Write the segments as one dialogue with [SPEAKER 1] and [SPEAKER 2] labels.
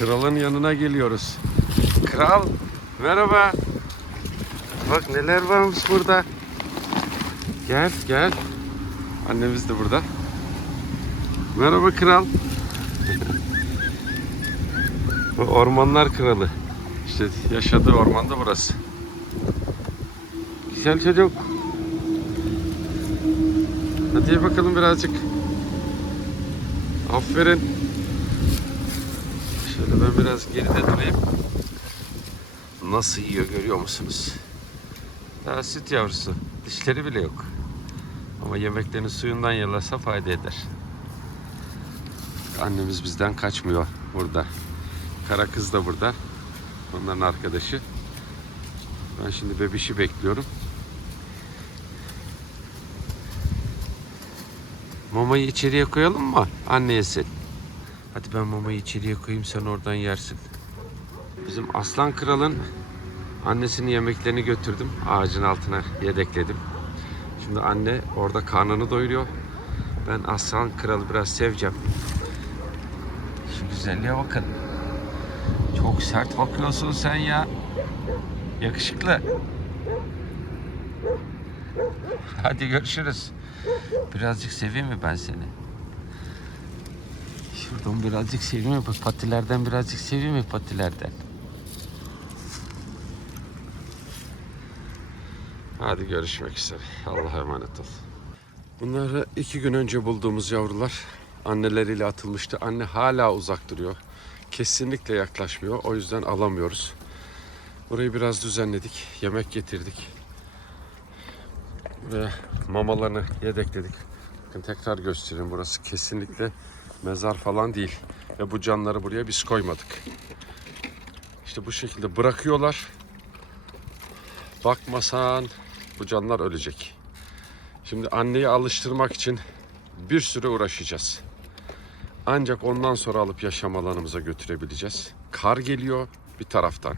[SPEAKER 1] Kralın yanına geliyoruz. Kral, merhaba. Bak neler varmış burada. Gel, gel. Annemiz de burada. Merhaba kral. Bu ormanlar kralı. İşte yaşadığı ormanda burası. Güzel çocuk. Hadi bakalım birazcık. Aferin. Şöyle ben biraz geride durayım. Nasıl yiyor görüyor musunuz? Daha süt yavrusu. Dişleri bile yok. Ama yemeklerini suyundan yerlerse fayda eder. Annemiz bizden kaçmıyor burada. Kara kız da burada. Onların arkadaşı. Ben şimdi bebişi bekliyorum. Mamayı içeriye koyalım mı? Anne yesin. Hadi ben mamayı içeriye koyayım sen oradan yersin. Bizim aslan kralın annesinin yemeklerini götürdüm. Ağacın altına yedekledim. Şimdi anne orada karnını doyuruyor. Ben aslan kralı biraz seveceğim. Şu güzelliğe bakın. Çok sert bakıyorsun sen ya. Yakışıklı. Hadi görüşürüz. Birazcık seveyim mi ben seni? Şuradan birazcık mi? Bak patilerden birazcık seveyim mi patilerden? Hadi görüşmek üzere. Allah'a emanet ol. Bunları iki gün önce bulduğumuz yavrular anneleriyle atılmıştı. Anne hala uzak duruyor. Kesinlikle yaklaşmıyor. O yüzden alamıyoruz. Burayı biraz düzenledik. Yemek getirdik. Ve mamalarını yedekledik. Bakın tekrar göstereyim. Burası kesinlikle mezar falan değil. Ve bu canları buraya biz koymadık. İşte bu şekilde bırakıyorlar. Bakmasan bu canlar ölecek. Şimdi anneyi alıştırmak için bir süre uğraşacağız. Ancak ondan sonra alıp yaşam alanımıza götürebileceğiz. Kar geliyor bir taraftan.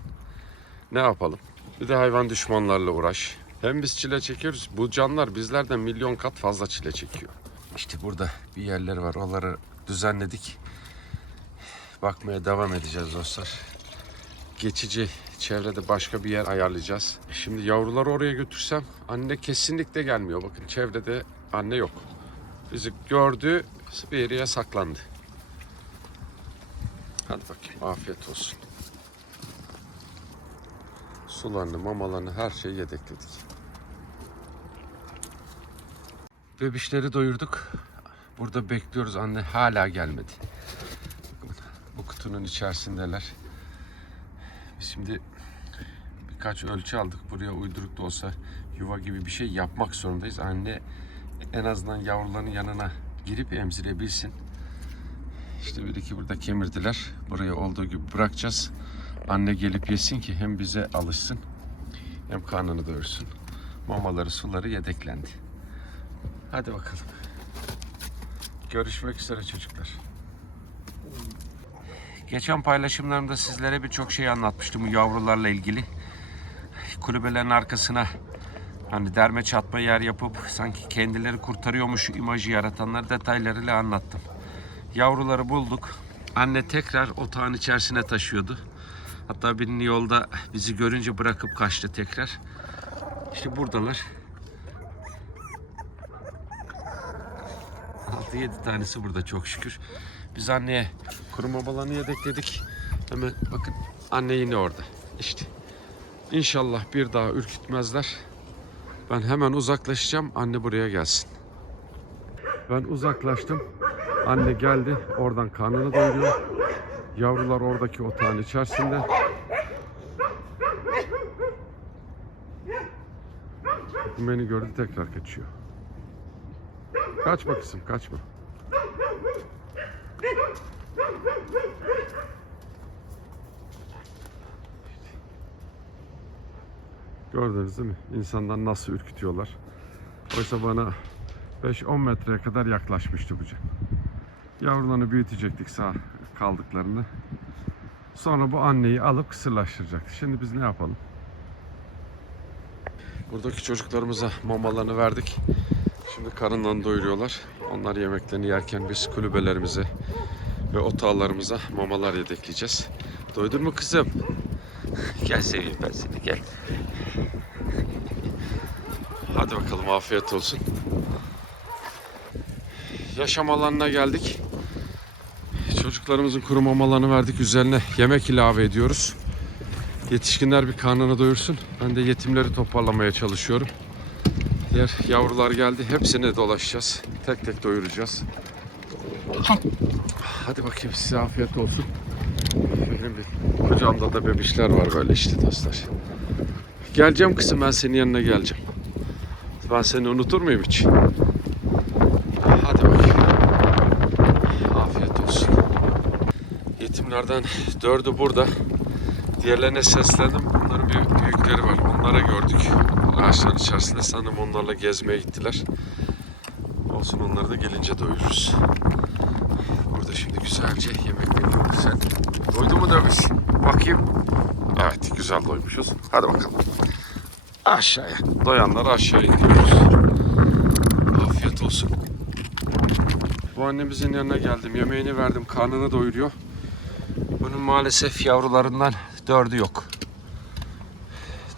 [SPEAKER 1] Ne yapalım? Bir de hayvan düşmanlarla uğraş. Hem biz çile çekiyoruz. Bu canlar bizlerden milyon kat fazla çile çekiyor. İşte burada bir yerler var. Onları düzenledik. Bakmaya devam edeceğiz dostlar. Geçici çevrede başka bir yer ayarlayacağız. Şimdi yavruları oraya götürsem anne kesinlikle gelmiyor. Bakın çevrede anne yok. Bizi gördü bir yere saklandı. Hadi bakayım afiyet olsun. Sularını, mamalarını her şeyi yedekledik. Bebişleri doyurduk. Burada bekliyoruz. Anne hala gelmedi. Bu kutunun içerisindeler. Şimdi birkaç ölçü aldık. Buraya uyduruk da olsa yuva gibi bir şey yapmak zorundayız. Anne en azından yavruların yanına girip emzirebilsin. İşte bir iki burada kemirdiler. Buraya olduğu gibi bırakacağız. Anne gelip yesin ki hem bize alışsın hem karnını doyursun. Mamaları, suları yedeklendi. Hadi bakalım. Görüşmek üzere çocuklar. Geçen paylaşımlarımda sizlere birçok şey anlatmıştım bu yavrularla ilgili. Kulübelerin arkasına hani derme çatma yer yapıp sanki kendileri kurtarıyormuş imajı yaratanlar detaylarıyla anlattım. Yavruları bulduk. Anne tekrar otağın içerisine taşıyordu. Hatta birini yolda bizi görünce bırakıp kaçtı tekrar. İşte buradalar. 6-7 tanesi burada çok şükür. Biz anneye kuru mamalarını yedekledik. Hemen bakın anne yine orada. İşte. İnşallah bir daha ürkütmezler. Ben hemen uzaklaşacağım. Anne buraya gelsin. Ben uzaklaştım. Anne geldi. Oradan karnını doyuruyor. Yavrular oradaki otağın içerisinde. Beni gördü tekrar kaçıyor. Kaçma kızım kaçma. Gördünüz değil mi? İnsandan nasıl ürkütüyorlar. Oysa bana 5-10 metreye kadar yaklaşmıştı bu can. Yavrularını büyütecektik sağ kaldıklarını. Sonra bu anneyi alıp kısırlaştıracaktı. Şimdi biz ne yapalım? Buradaki çocuklarımıza mamalarını verdik. Şimdi karınlarını doyuruyorlar. Onlar yemeklerini yerken biz kulübelerimize Ve otağlarımıza mamalar yedekleyeceğiz. Doydun mu kızım? Gel seveyim ben seni gel. Hadi bakalım afiyet olsun. Yaşam alanına geldik. Çocuklarımızın kuru mamalarını verdik. Üzerine yemek ilave ediyoruz. Yetişkinler bir karnını doyursun. Ben de yetimleri toparlamaya çalışıyorum. Diğer yavrular geldi. Hepsini dolaşacağız. Tek tek doyuracağız. Hadi bakayım size afiyet olsun. Benim bir kucağımda da bebişler var böyle işte dostlar. Geleceğim kızım ben senin yanına geleceğim. Ben seni unutur muyum hiç? Hadi bakayım. Afiyet olsun. Yetimlerden dördü burada. Diğerlerine seslendim. Bunların büyükleri var. Onlara gördük. Ağaçların içerisinde sanırım onlarla gezmeye gittiler. Olsun onları da gelince doyururuz. Burada şimdi güzelce yemekleri çok güzel. Doydu mu Döviz? Bakayım. Evet güzel doymuşuz. Hadi bakalım. Aşağıya. Doyanları aşağıya indiriyoruz. Afiyet olsun. Bu annemizin yanına geldim. Yemeğini verdim. Karnını doyuruyor. Bunun maalesef yavrularından dördü yok.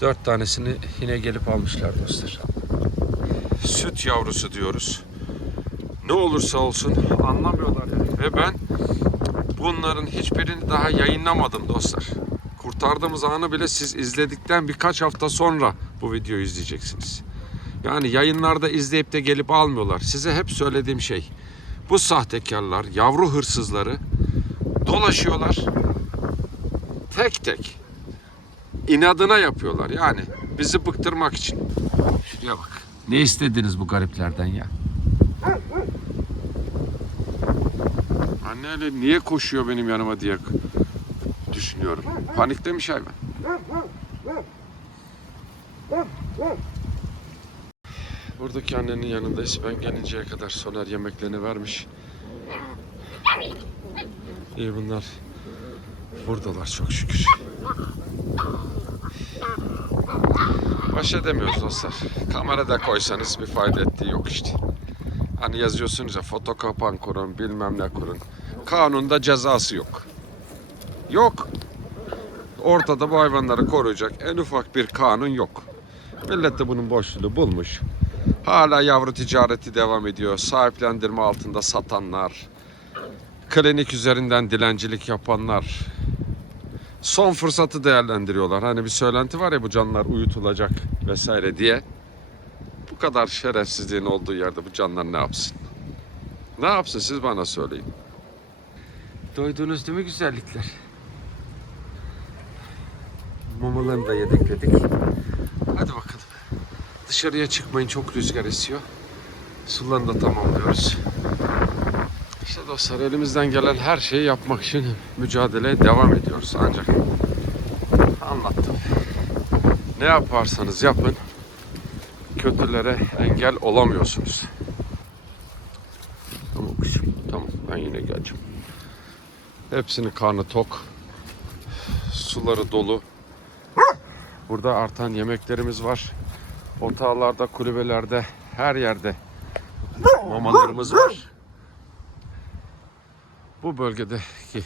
[SPEAKER 1] Dört tanesini yine gelip almışlar dostlar. Süt yavrusu diyoruz. Ne olursa olsun anlamıyorlar. Ve ben bunların hiçbirini daha yayınlamadım dostlar. Kurtardığımız anı bile siz izledikten birkaç hafta sonra bu videoyu izleyeceksiniz. Yani yayınlarda izleyip de gelip almıyorlar. Size hep söylediğim şey. Bu sahtekarlar, yavru hırsızları dolaşıyorlar. Tek tek. İnadına yapıyorlar yani. Bizi bıktırmak için. Şuraya bak. Ne istediniz bu gariplerden ya? Anneanne niye koşuyor benim yanıma diye düşünüyorum. Paniklemiş hayvan. Buradaki annenin yanındayız. Ben gelinceye kadar Soner yemeklerini vermiş. İyi bunlar. Buradalar çok şükür. Baş edemiyoruz dostlar. Kamerada koysanız bir fayda ettiği yok işte. Hani yazıyorsunuz ya foto kapan kurun bilmem ne kurun. Kanunda cezası yok. Yok. Ortada bu hayvanları koruyacak en ufak bir kanun yok. Millet de bunun boşluğunu bulmuş. Hala yavru ticareti devam ediyor. Sahiplendirme altında satanlar, klinik üzerinden dilencilik yapanlar son fırsatı değerlendiriyorlar. Hani bir söylenti var ya bu canlar uyutulacak vesaire diye. Bu kadar şerefsizliğin olduğu yerde bu canlar ne yapsın? Ne yapsın siz bana söyleyin. Doydunuz değil mi güzellikler? Mamalarını da yedekledik. Hadi bakalım. Dışarıya çıkmayın çok rüzgar esiyor. Sularını da tamamlıyoruz. İşte dostlar elimizden gelen her şeyi yapmak için mücadeleye devam ediyoruz ancak anlattım. Ne yaparsanız yapın kötülere engel olamıyorsunuz. Tamam kızım tamam ben yine geleceğim. Hepsinin karnı tok. Suları dolu. Burada artan yemeklerimiz var. Otağlarda, kulübelerde, her yerde mamalarımız var. Bu bölgedeki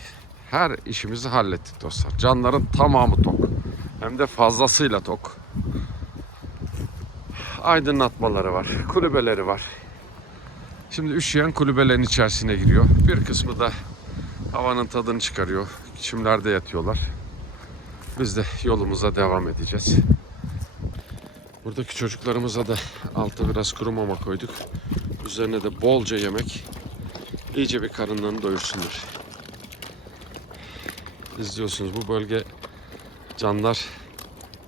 [SPEAKER 1] her işimizi hallettik dostlar. Canların tamamı tok. Hem de fazlasıyla tok. Aydınlatmaları var, kulübeleri var. Şimdi üşüyen kulübelerin içerisine giriyor. Bir kısmı da havanın tadını çıkarıyor. Çimlerde yatıyorlar. Biz de yolumuza devam edeceğiz. Buradaki çocuklarımıza da altta biraz kuru mama koyduk. Üzerine de bolca yemek. İyice bir karınlarını doyursunlar. İzliyorsunuz bu bölge canlar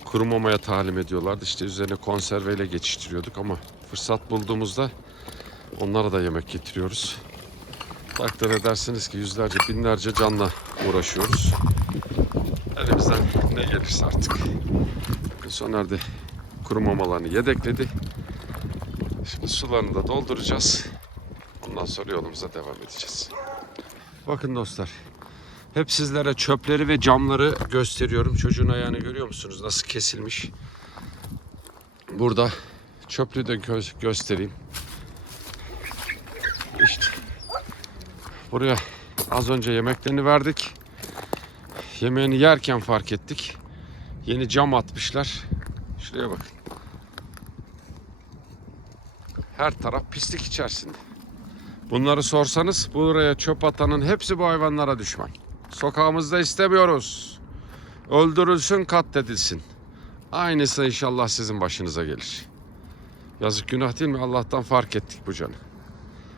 [SPEAKER 1] kuru mamaya talim ediyorlardı. İşte üzerine konserveyle geçiştiriyorduk ama fırsat bulduğumuzda onlara da yemek getiriyoruz. Takdir edersiniz ki yüzlerce binlerce canla uğraşıyoruz. Elimizden ne gelirse artık. Soner de kuru mamalarını yedekledi. Şimdi sularını da dolduracağız. Ondan sonra yolumuza devam edeceğiz. Bakın dostlar. Hep sizlere çöpleri ve camları gösteriyorum. Çocuğun ayağını görüyor musunuz? Nasıl kesilmiş. Burada çöplüğü de gö- göstereyim. İşte buraya Az önce yemeklerini verdik. Yemeğini yerken fark ettik. Yeni cam atmışlar. Şuraya bakın. Her taraf pislik içerisinde. Bunları sorsanız buraya çöp atanın hepsi bu hayvanlara düşman. Sokağımızda istemiyoruz. Öldürülsün, katledilsin. Aynısı inşallah sizin başınıza gelir. Yazık günah değil mi? Allah'tan fark ettik bu canı.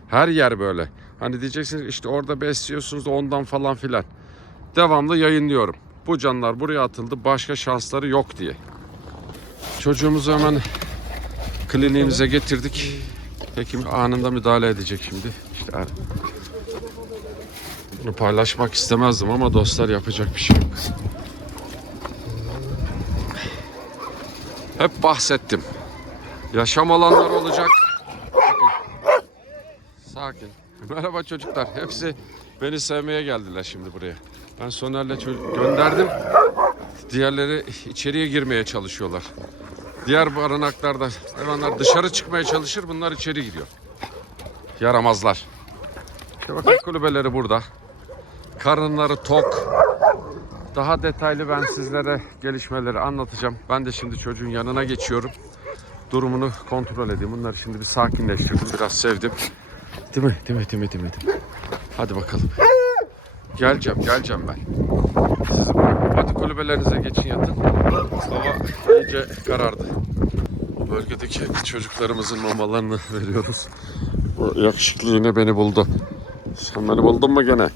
[SPEAKER 1] Her yer böyle. Hani diyeceksiniz işte orada besliyorsunuz da ondan falan filan. Devamlı yayınlıyorum. Bu canlar buraya atıldı. Başka şansları yok diye. Çocuğumuzu hemen kliniğimize getirdik. Hekim anında müdahale edecek şimdi. İşte bunu paylaşmak istemezdim ama dostlar yapacak bir şey yok. Hep bahsettim. Yaşam alanları olacak. Sakin. Sakin. Merhaba çocuklar. Hepsi beni sevmeye geldiler şimdi buraya. Ben Soner'le gönderdim. Diğerleri içeriye girmeye çalışıyorlar. Diğer barınaklarda hayvanlar dışarı çıkmaya çalışır. Bunlar içeri gidiyor. Yaramazlar. İşte bakın kulübeleri burada. Karınları tok. Daha detaylı ben sizlere gelişmeleri anlatacağım. Ben de şimdi çocuğun yanına geçiyorum. Durumunu kontrol edeyim. Bunları şimdi bir sakinleştirdim. Biraz sevdim. Değil mi? Değil mi? Değil mi? Değil mi? Değil mi? Hadi bakalım. Geleceğim, geleceğim ben. Bırakıp hadi kulübelerinize geçin yatın. Hava iyice karardı. Bölgedeki çocuklarımızın mamalarını veriyoruz. Bu yakışıklı yine beni buldu. Sen beni buldun mu gene?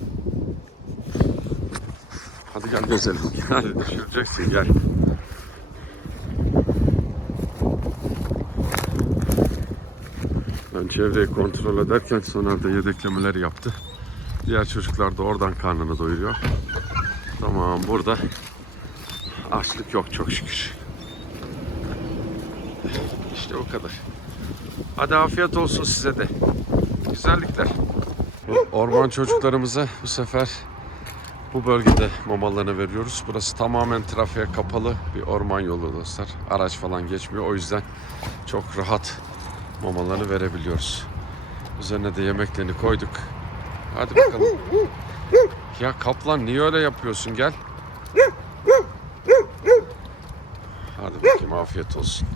[SPEAKER 1] Hadi gel gezelim. Gel düşüreceksin gel. Ben çevreyi kontrol ederken Soner de yedeklemeler yaptı. Diğer çocuklar da oradan karnını doyuruyor. Tamam burada açlık yok çok şükür. İşte o kadar. Hadi afiyet olsun size de. Güzellikler. Orman çocuklarımıza bu sefer bu bölgede mamalarını veriyoruz. Burası tamamen trafiğe kapalı bir orman yolu dostlar. Araç falan geçmiyor. O yüzden çok rahat mamalarını verebiliyoruz. Üzerine de yemeklerini koyduk. Hadi bakalım. Ya kaplan niye öyle yapıyorsun gel. Hadi bakayım afiyet olsun.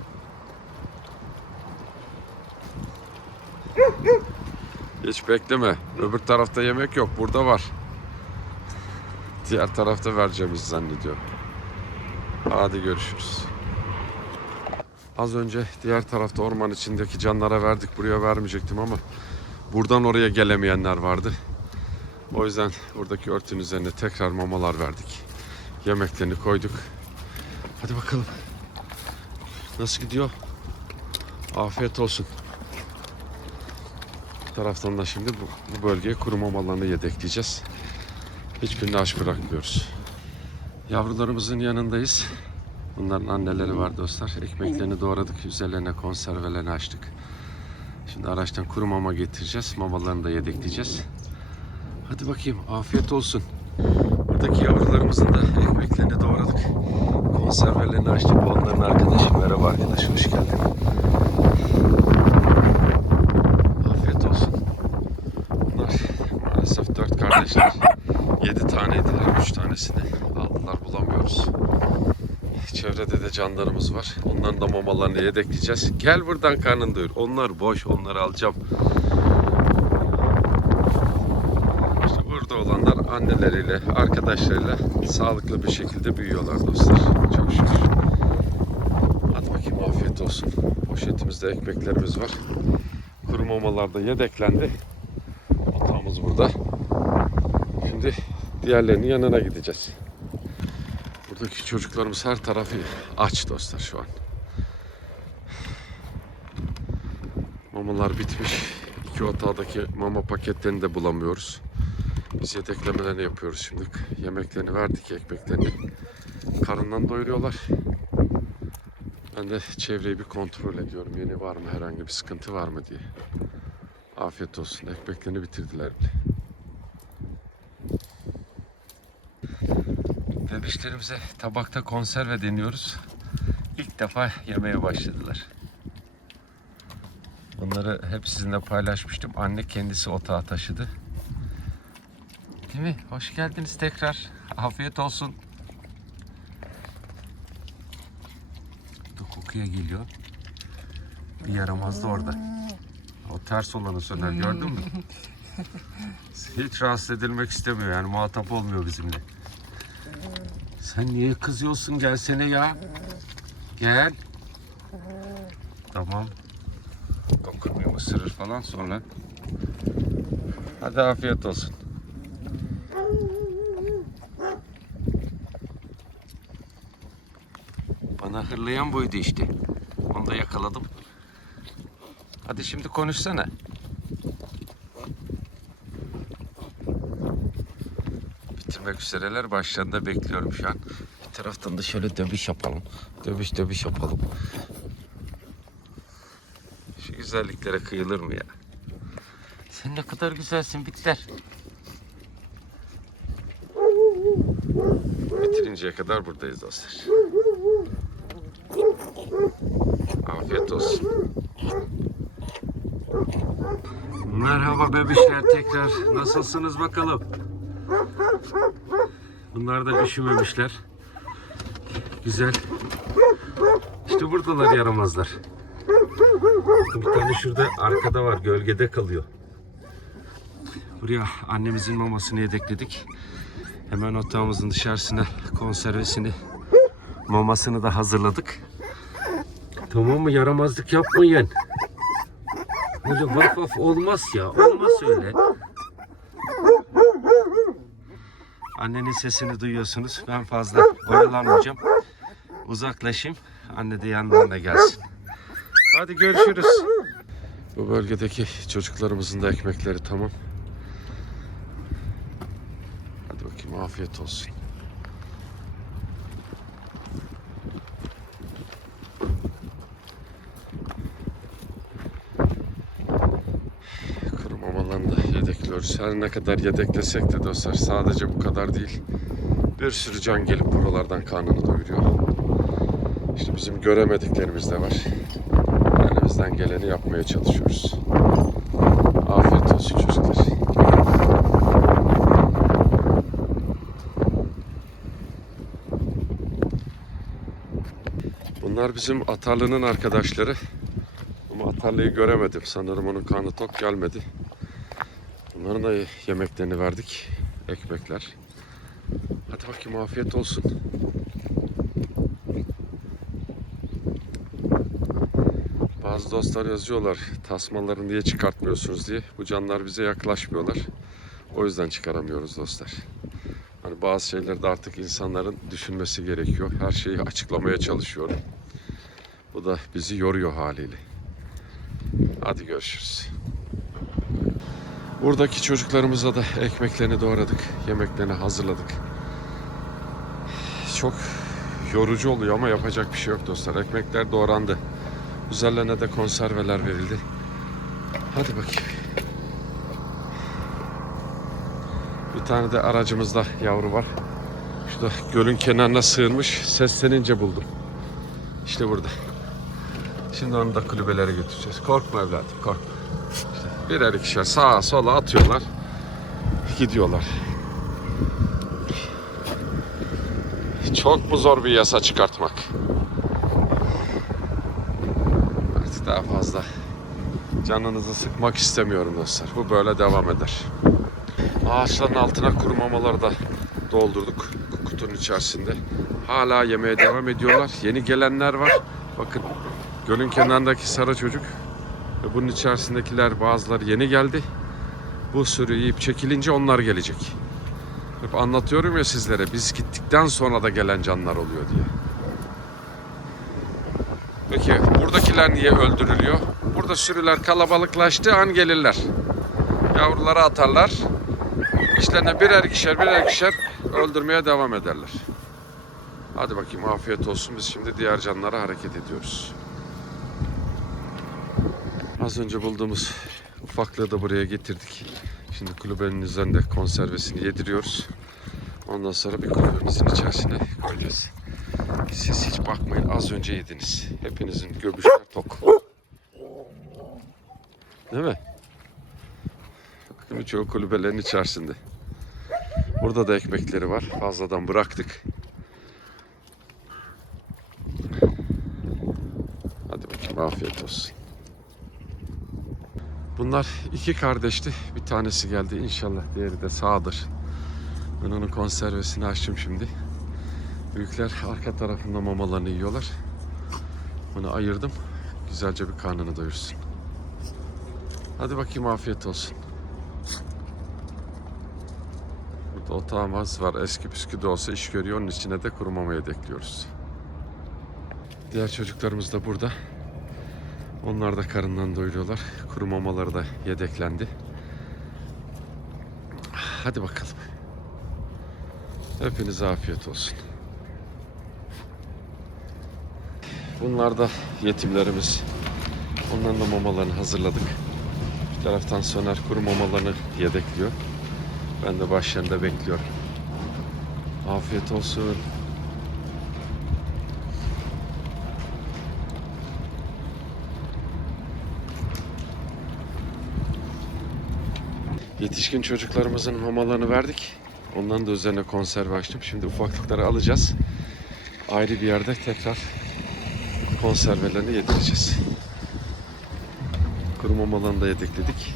[SPEAKER 1] Hiç bekleme. Öbür tarafta yemek yok. Burada var. Diğer tarafta vereceğimizi zannediyorum. Hadi görüşürüz. Az önce diğer tarafta orman içindeki canlara verdik. Buraya vermeyecektim ama buradan oraya gelemeyenler vardı. O yüzden buradaki örtünün üzerine tekrar mamalar verdik. Yemeklerini koyduk. Hadi bakalım. Nasıl gidiyor? Afiyet olsun. Bu taraftan da şimdi bu, bu bölgeye kuru mamalarını yedekleyeceğiz. Hiçbirini aç bırakmıyoruz. Yavrularımızın yanındayız. Bunların anneleri var dostlar. Ekmeklerini doğradık. Üzerlerine konservelerini açtık. Şimdi araçtan kuru mama getireceğiz. Mamalarını da yedekleyeceğiz. Hadi bakayım afiyet olsun. Buradaki yavrularımızın da ekmeklerini doğradık. Konservelerini açtık. Onların arkadaşı. Merhaba arkadaş hoş geldin. Afiyet olsun. Bunlar kardeşler. Yedi taneydiler. Üç tanesini aldılar bulamıyoruz. Çevrede de canlarımız var. Onların da mamalarını yedekleyeceğiz. Gel buradan karnını doyur. Onlar boş. Onları alacağım. İşte burada olanlar anneleriyle, arkadaşlarıyla sağlıklı bir şekilde büyüyorlar dostlar. Çok şükür. Hadi bakayım afiyet olsun. Poşetimizde ekmeklerimiz var. Kuru mamalar da yedeklendi. Otağımız burada. Şimdi diğerlerinin yanına gideceğiz. Buradaki çocuklarımız her tarafı aç dostlar şu an. Mamalar bitmiş. İki otağdaki mama paketlerini de bulamıyoruz. Biz yedeklemelerini yapıyoruz şimdi. Yemeklerini verdik, ekmeklerini. Karından doyuruyorlar. Ben de çevreyi bir kontrol ediyorum. Yeni var mı, herhangi bir sıkıntı var mı diye. Afiyet olsun. Ekmeklerini bitirdiler bile. Bebişlerimize tabakta konserve deniyoruz. İlk defa yemeye başladılar. Bunları hep sizinle paylaşmıştım. Anne kendisi otağa taşıdı. mi? Hoş geldiniz tekrar. Afiyet olsun. Bu kokuya geliyor. Bir yaramaz da orada. O ters olanı söner gördün mü? Hiç rahatsız edilmek istemiyor yani muhatap olmuyor bizimle. Sen niye kızıyorsun gelsene ya. Gel. Tamam. Dokunmuyor ısırır falan sonra. Hadi afiyet olsun. Bana hırlayan buydu işte. Onu da yakaladım. Hadi şimdi konuşsana. Bitirmek üzereler. Başlarında bekliyorum şu an. Bir taraftan da şöyle dövüş yapalım. Dövüş dövüş yapalım. Şu güzelliklere kıyılır mı ya? Sen ne kadar güzelsin Bitter. Bitirinceye kadar buradayız dostlar. Afiyet olsun. Merhaba bebişler tekrar. Nasılsınız bakalım? Bunlar da üşümemişler. Güzel. İşte buradalar yaramazlar. Bir tane şurada arkada var. Gölgede kalıyor. Buraya annemizin mamasını yedekledik. Hemen otağımızın dışarısına konservesini, mamasını da hazırladık. Tamam mı? Yaramazlık yapmayın. Öyle vaf vaf olmaz ya. Olmaz öyle. Annenin sesini duyuyorsunuz. Ben fazla oyalanmayacağım. Uzaklaşayım. Anne de yanlarına gelsin. Hadi görüşürüz. Bu bölgedeki çocuklarımızın da ekmekleri tamam. Hadi bakayım afiyet olsun. Mamalarını da yedekliyoruz. Her ne kadar yedeklesek de dostlar sadece bu kadar değil. Bir sürü can gelip buralardan karnını doyuruyor. İşte bizim göremediklerimiz de var. Elimizden geleni yapmaya çalışıyoruz. Afiyet olsun çocuklar. Bunlar bizim Atarlı'nın arkadaşları. Ama Atarlı'yı göremedim. Sanırım onun karnı tok gelmedi. Bunların da yemeklerini verdik. Ekmekler. Hadi bakayım afiyet olsun. Bazı dostlar yazıyorlar tasmalarını niye çıkartmıyorsunuz diye. Bu canlar bize yaklaşmıyorlar. O yüzden çıkaramıyoruz dostlar. Hani bazı şeylerde artık insanların düşünmesi gerekiyor. Her şeyi açıklamaya çalışıyorum. Bu da bizi yoruyor haliyle. Hadi görüşürüz. Buradaki çocuklarımıza da ekmeklerini doğradık. Yemeklerini hazırladık. Çok yorucu oluyor ama yapacak bir şey yok dostlar. Ekmekler doğrandı. Üzerlerine de konserveler verildi. Hadi bakayım. Bir tane de aracımızda yavru var. Şurada gölün kenarına sığınmış. Seslenince buldum. İşte burada. Şimdi onu da kulübelere götüreceğiz. Korkma evladım korkma. Birer ikişer sağa sola atıyorlar. Gidiyorlar. Çok mu zor bir yasa çıkartmak? Artık daha fazla canınızı sıkmak istemiyorum dostlar. Bu böyle devam eder. Ağaçların altına kuru mamaları da doldurduk kutunun içerisinde. Hala yemeye devam ediyorlar. Yeni gelenler var. Bakın gölün kenarındaki sarı çocuk bunun içerisindekiler bazıları yeni geldi. Bu sürü yiyip çekilince onlar gelecek. Hep anlatıyorum ya sizlere biz gittikten sonra da gelen canlar oluyor diye. Peki buradakiler niye öldürülüyor? Burada sürüler kalabalıklaştığı an gelirler. Yavruları atarlar. İşlerine birer ikişer birer ikişer öldürmeye devam ederler. Hadi bakayım afiyet olsun. Biz şimdi diğer canlara hareket ediyoruz. Az önce bulduğumuz ufaklığı da buraya getirdik. Şimdi kulübenin üzerinde konservesini yediriyoruz. Ondan sonra bir kulübemizin içerisine koyacağız. Siz hiç bakmayın az önce yediniz. Hepinizin göbüşler tok. Değil mi? Bakın çoğu kulübelerin içerisinde. Orada da ekmekleri var. Fazladan bıraktık. Hadi bakayım afiyet olsun. Bunlar iki kardeşti. Bir tanesi geldi inşallah. Diğeri de sağdır. Ben onun konservesini açtım şimdi. Büyükler arka tarafında mamalarını yiyorlar. Bunu ayırdım. Güzelce bir karnını doyursun. Hadi bakayım afiyet olsun. Burada otağımız var. Eski püskü de olsa iş görüyor. Onun içine de kuru mama yedekliyoruz. Diğer çocuklarımız da burada. Onlar da karından doyuruyorlar. Kuru mamaları da yedeklendi. Hadi bakalım. Hepinize afiyet olsun. Bunlar da yetimlerimiz. Onların da mamalarını hazırladık. Bir taraftan Soner kuru mamalarını yedekliyor. Ben de başlarında bekliyorum. Afiyet olsun. Yetişkin çocuklarımızın mamalarını verdik. Onların da üzerine konserve açtım. Şimdi ufaklıkları alacağız. Ayrı bir yerde tekrar konservelerini yedireceğiz. Kuru mamalarını da yedekledik.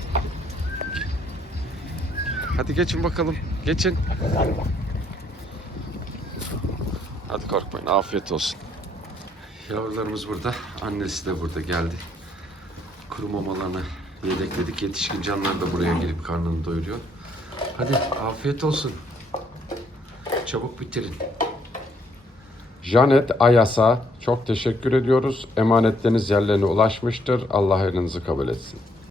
[SPEAKER 1] Hadi geçin bakalım. Geçin. Hadi korkmayın. Afiyet olsun. Yavrularımız burada. Annesi de burada geldi. Kuru mamalarını yedekledik. Yetişkin canlar da buraya gelip karnını doyuruyor. Hadi afiyet olsun. Çabuk bitirin. Janet Ayas'a çok teşekkür ediyoruz. Emanetleriniz yerlerine ulaşmıştır. Allah hayrınızı kabul etsin.